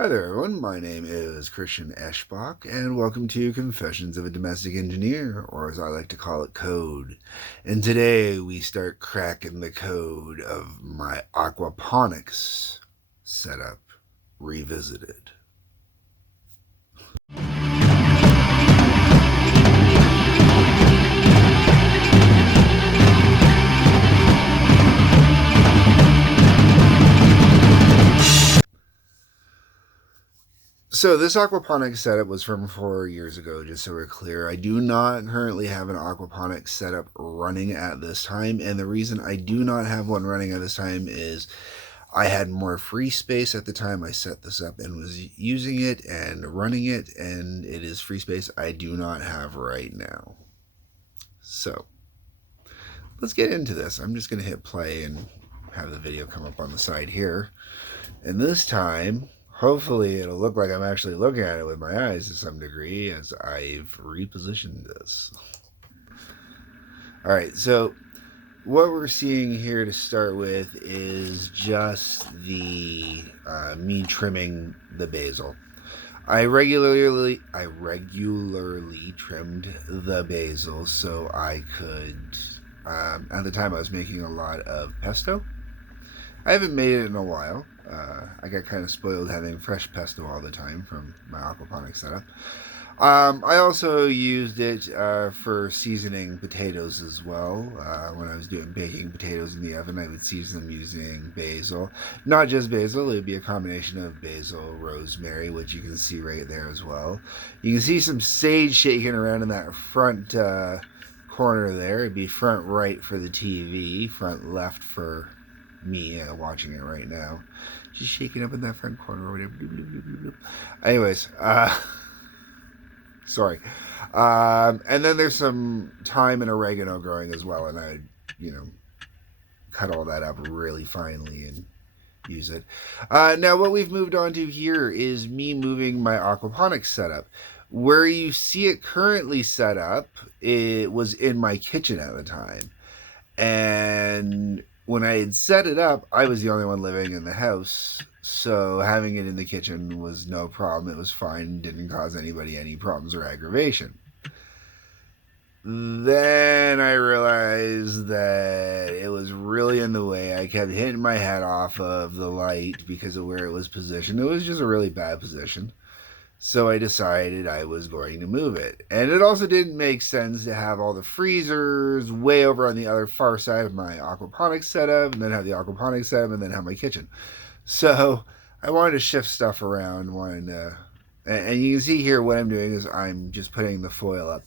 Hi there, everyone. My name is Christian Eschbach, and welcome to Confessions of a Domestic Engineer, or as I like to call it, Code. And today we start cracking the code of my aquaponics setup revisited. So this aquaponics setup was from 4 years ago, just so we're clear. I do not currently have an aquaponics setup running at this time, and the reason I do not have one running at this time is I had more free space at the time I set this up and was using it and running it, and it is free space I do not have right now. So let's get into this. I'm just going to hit play and have the video come up on the side here. And this time, hopefully it'll look like I'm actually looking at it with my eyes to some degree as I've repositioned this. All right, so what we're seeing here to start with is just the me trimming the basil. I regularly trimmed the basil so I could. At the time, I was making a lot of pesto. I haven't made it in a while. I got kind of spoiled having fresh pesto all the time from my aquaponics setup. I also used it for seasoning potatoes as well. When I was doing baking potatoes in the oven, I would season them using basil. Not just basil, it would be a combination of basil, rosemary, which you can see right there as well. You can see some sage shaking around in that front corner there. It'd be front right for the TV, front left for me watching it right now. Just shaking up in that front corner or whatever. Anyways, sorry. And then there's some thyme and oregano growing as well, and I, cut all that up really finely and use it. Now, what we've moved on to here is me moving my aquaponics setup. Where you see it currently set up, it was in my kitchen at the time. And when I had set it up, I was the only one living in the house. So having it in the kitchen was no problem. It was fine. Didn't cause anybody any problems or aggravation. Then I realized that it was really in the way. I kept hitting my head off of the light because of where it was positioned. It was just a really bad position. So I decided I was going to move it. And it also didn't make sense to have all the freezers way over on the other far side of my aquaponics setup, and then have the aquaponics setup, and then have my kitchen. So I wanted to shift stuff around, and you can see here what I'm doing is I'm just putting the foil up.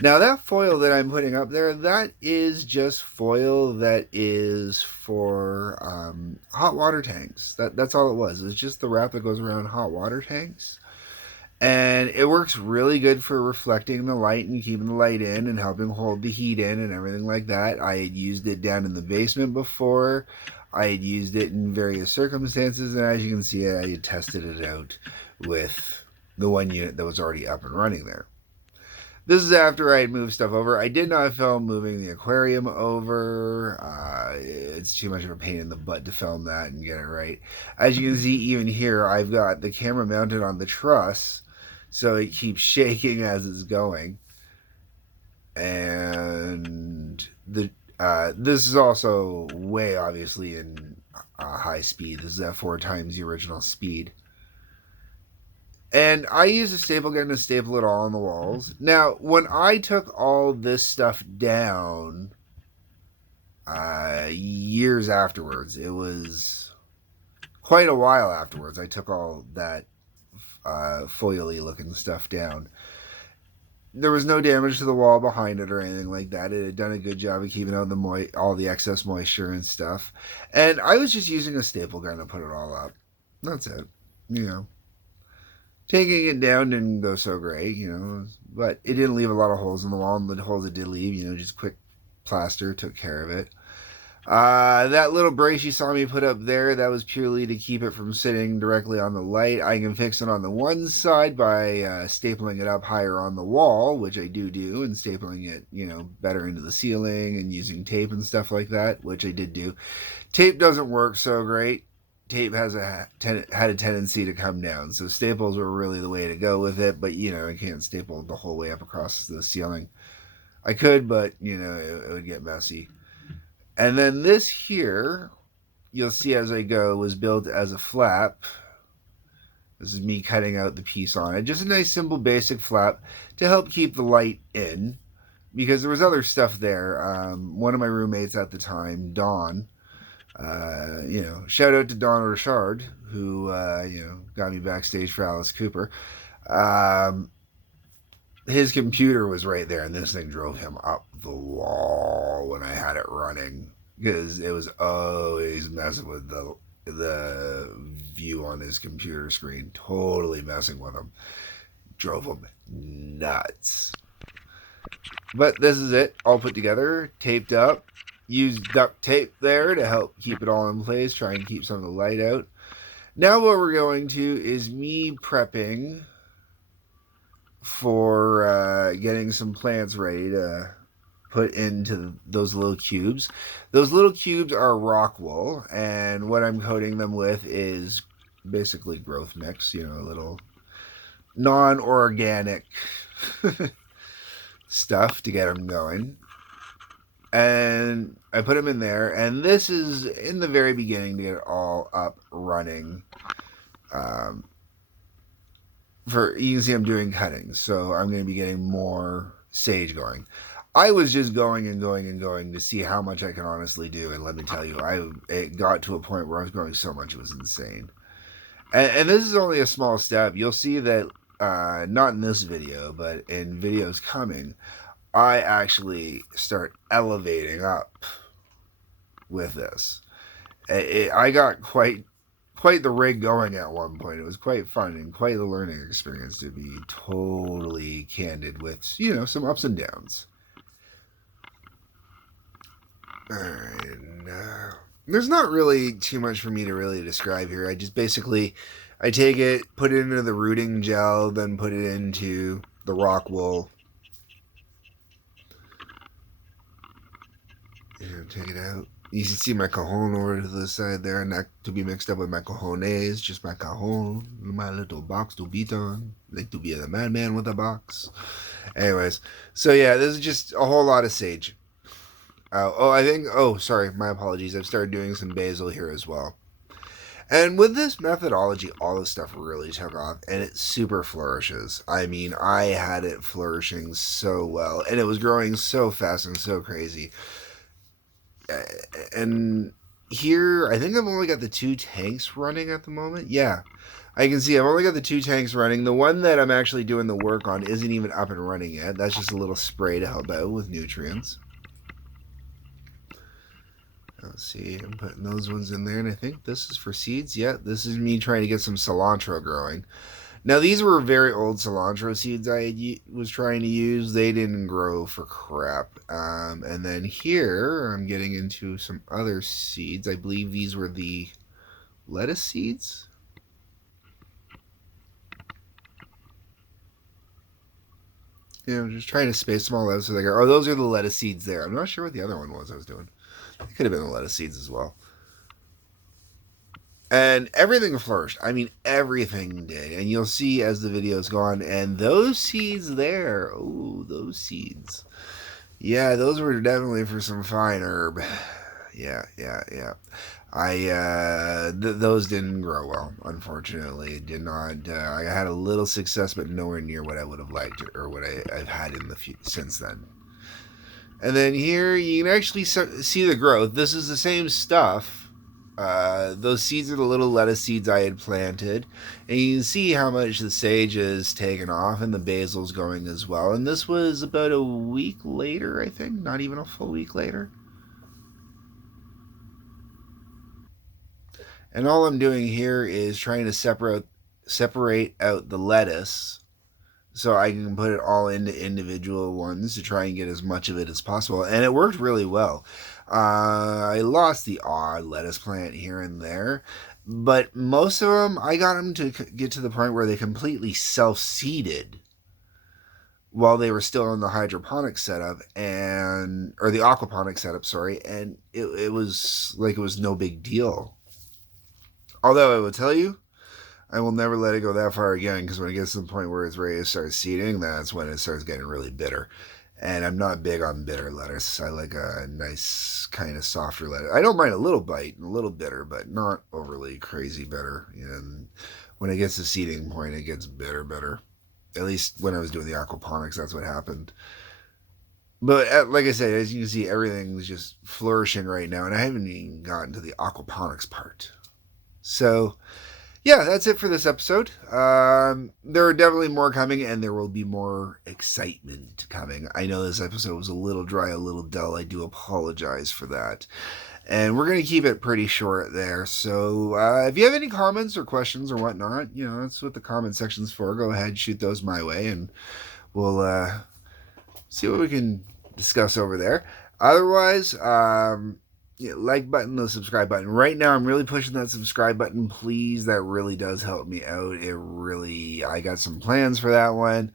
Now that foil that I'm putting up there, that is just foil that is for hot water tanks. That's all it was. It's just the wrap that goes around hot water tanks. And it works really good for reflecting the light and keeping the light in and helping hold the heat in and everything like that. I had used it down in the basement before. I had used it in various circumstances, and as you can see, I had tested it out with the one unit that was already up and running there. This is after I had moved stuff over. I did not film moving the aquarium over. It's too much of a pain in the butt to film that and get it right. As you can see, even here, I've got the camera mounted on the truss, so it keeps shaking as it's going. And this is also way obviously in high speed. This is at 4 times the original speed. And I use a staple gun to staple it all on the walls. Now, when I took all this stuff down years afterwards, it was quite a while afterwards, I took all that foily looking stuff down. There was no damage to the wall behind it or anything like that. It had done a good job of keeping out all the excess moisture and stuff. And I was just using a staple gun to put it all up. That's it. Taking it down didn't go so great, but it didn't leave a lot of holes in the wall, and the holes it did leave, just quick plaster took care of it. That little brace you saw me put up there, that was purely to keep it from sitting directly on the light. I can fix it on the one side by stapling it up higher on the wall, which I do, and stapling it, better into the ceiling and using tape and stuff like that, which I did do. Tape doesn't work so great. tape had a tendency to come down. So staples were really the way to go with it. But I can't staple the whole way up across the ceiling. I could, but it would get messy. And then this here, you'll see as I go, was built as a flap. This is me cutting out the piece on it. Just a nice, simple, basic flap to help keep the light in, because there was other stuff there. One of my roommates at the time, Dawn, shout out to Don Richard, who, got me backstage for Alice Cooper. His computer was right there, and this thing drove him up the wall when I had it running, because it was always messing with the view on his computer screen, totally messing with him. Drove him nuts. But this is it, all put together, taped up. Used duct tape there to help keep it all in place, try and keep some of the light out. Now what we're going to is me prepping for getting some plants ready to put into those little cubes. Those little cubes are rock wool, and what I'm coating them with is basically growth mix, a little non-organic stuff to get them going. And I put them in there, and this is in the very beginning to get it all up running. You can see I'm doing cuttings, so I'm going to be getting more sage going. I was just going and going and going to see how much I can honestly do, and let me tell you, it got to a point where I was growing so much it was insane. And this is only a small step. You'll see that, not in this video, but in videos coming, I actually start elevating up with this. I got quite the rig going at one point. It was quite fun and quite the learning experience, to be totally candid with, some ups and downs. Alright, now there's not really too much for me to really describe here. I just basically, I take it, put it into the rooting gel, then put it into the rock wool. Take it out. You can see my cajon over to the side there, not to be mixed up with my cajones, just my cajon, my little box to beat on. Like to be the madman with a box. Anyways, so yeah, this is just a whole lot of sage. Sorry, my apologies. I've started doing some basil here as well. And with this methodology, all this stuff really took off, and it super flourishes. I mean, I had it flourishing so well, and it was growing so fast and so crazy. And here, I think I've only got the 2 tanks running at the moment. Yeah, I can see I've only got the 2 tanks running. The one that I'm actually doing the work on isn't even up and running yet. That's just a little spray to help out with nutrients. Let's see, I'm putting those ones in there, and I think this is for seeds. Yeah, this is me trying to get some cilantro growing. Now, these were very old cilantro seeds I was trying to use. They didn't grow for crap. And then here, I'm getting into some other seeds. I believe these were the lettuce seeds. I'm just trying to space them all out so they go. Oh, those are the lettuce seeds there. I'm not sure what the other one was I was doing. It could have been the lettuce seeds as well. And everything flourished. I mean, everything did. And you'll see as the video's gone. And those seeds there, oh, those seeds. Yeah, those were definitely for some fine herb. Yeah. Those didn't grow well, unfortunately. It did not. I had a little success, but nowhere near what I would have liked or what I've had in the since then. And then here, you can actually see the growth. This is the same stuff. Those seeds are the little lettuce seeds I had planted, and you can see how much the sage has taken off, and the basil's going as well. And this was about a week later, I think, not even a full week later. And all I'm doing here is trying to separate out the lettuce so I can put it all into individual ones to try and get as much of it as possible. And it worked really well. I lost the odd lettuce plant here and there, but most of them, I got them to get to the point where they completely self-seeded while they were still in the hydroponic setup, or the aquaponic setup, sorry, and it was like it was no big deal. Although I will tell you, I will never let it go that far again, because when it gets to the point where it's ready to start seeding, that's when it starts getting really bitter. And I'm not big on bitter lettuce. I like a nice kind of softer lettuce. I don't mind a little bite and a little bitter, but not overly crazy bitter. And when it gets to seeding point, it gets bitter. At least when I was doing the aquaponics, that's what happened. But like I said, as you can see, everything's just flourishing right now, and I haven't even gotten to the aquaponics part. So yeah, that's it for this episode. There are definitely more coming, and there will be more excitement coming. I know this episode was a little dry, a little dull. I do apologize for that. And we're going to keep it pretty short there. So if you have any comments or questions or whatnot, that's what the comment section's for. Go ahead, shoot those my way, and we'll see what we can discuss over there. Otherwise, like button, the subscribe button. Right now, I'm really pushing that subscribe button. Please, that really does help me out. I got some plans for that one.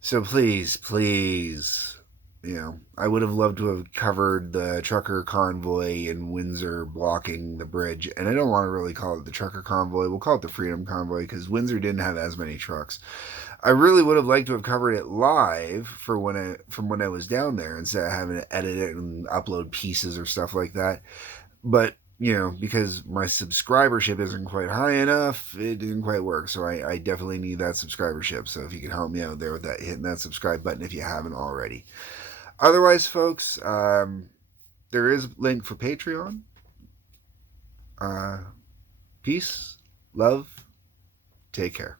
So please, I would have loved to have covered the trucker convoy in Windsor blocking the bridge. And I don't want to really call it the trucker convoy. We'll call it the Freedom Convoy, because Windsor didn't have as many trucks. I really would have liked to have covered it live from when I was down there, instead of having to edit it and upload pieces or stuff like that. But because my subscribership isn't quite high enough, it didn't quite work. So I definitely need that subscribership. So if you can help me out there with that, hitting that subscribe button if you haven't already. Otherwise, folks, there is a link for Patreon. Peace, love, take care.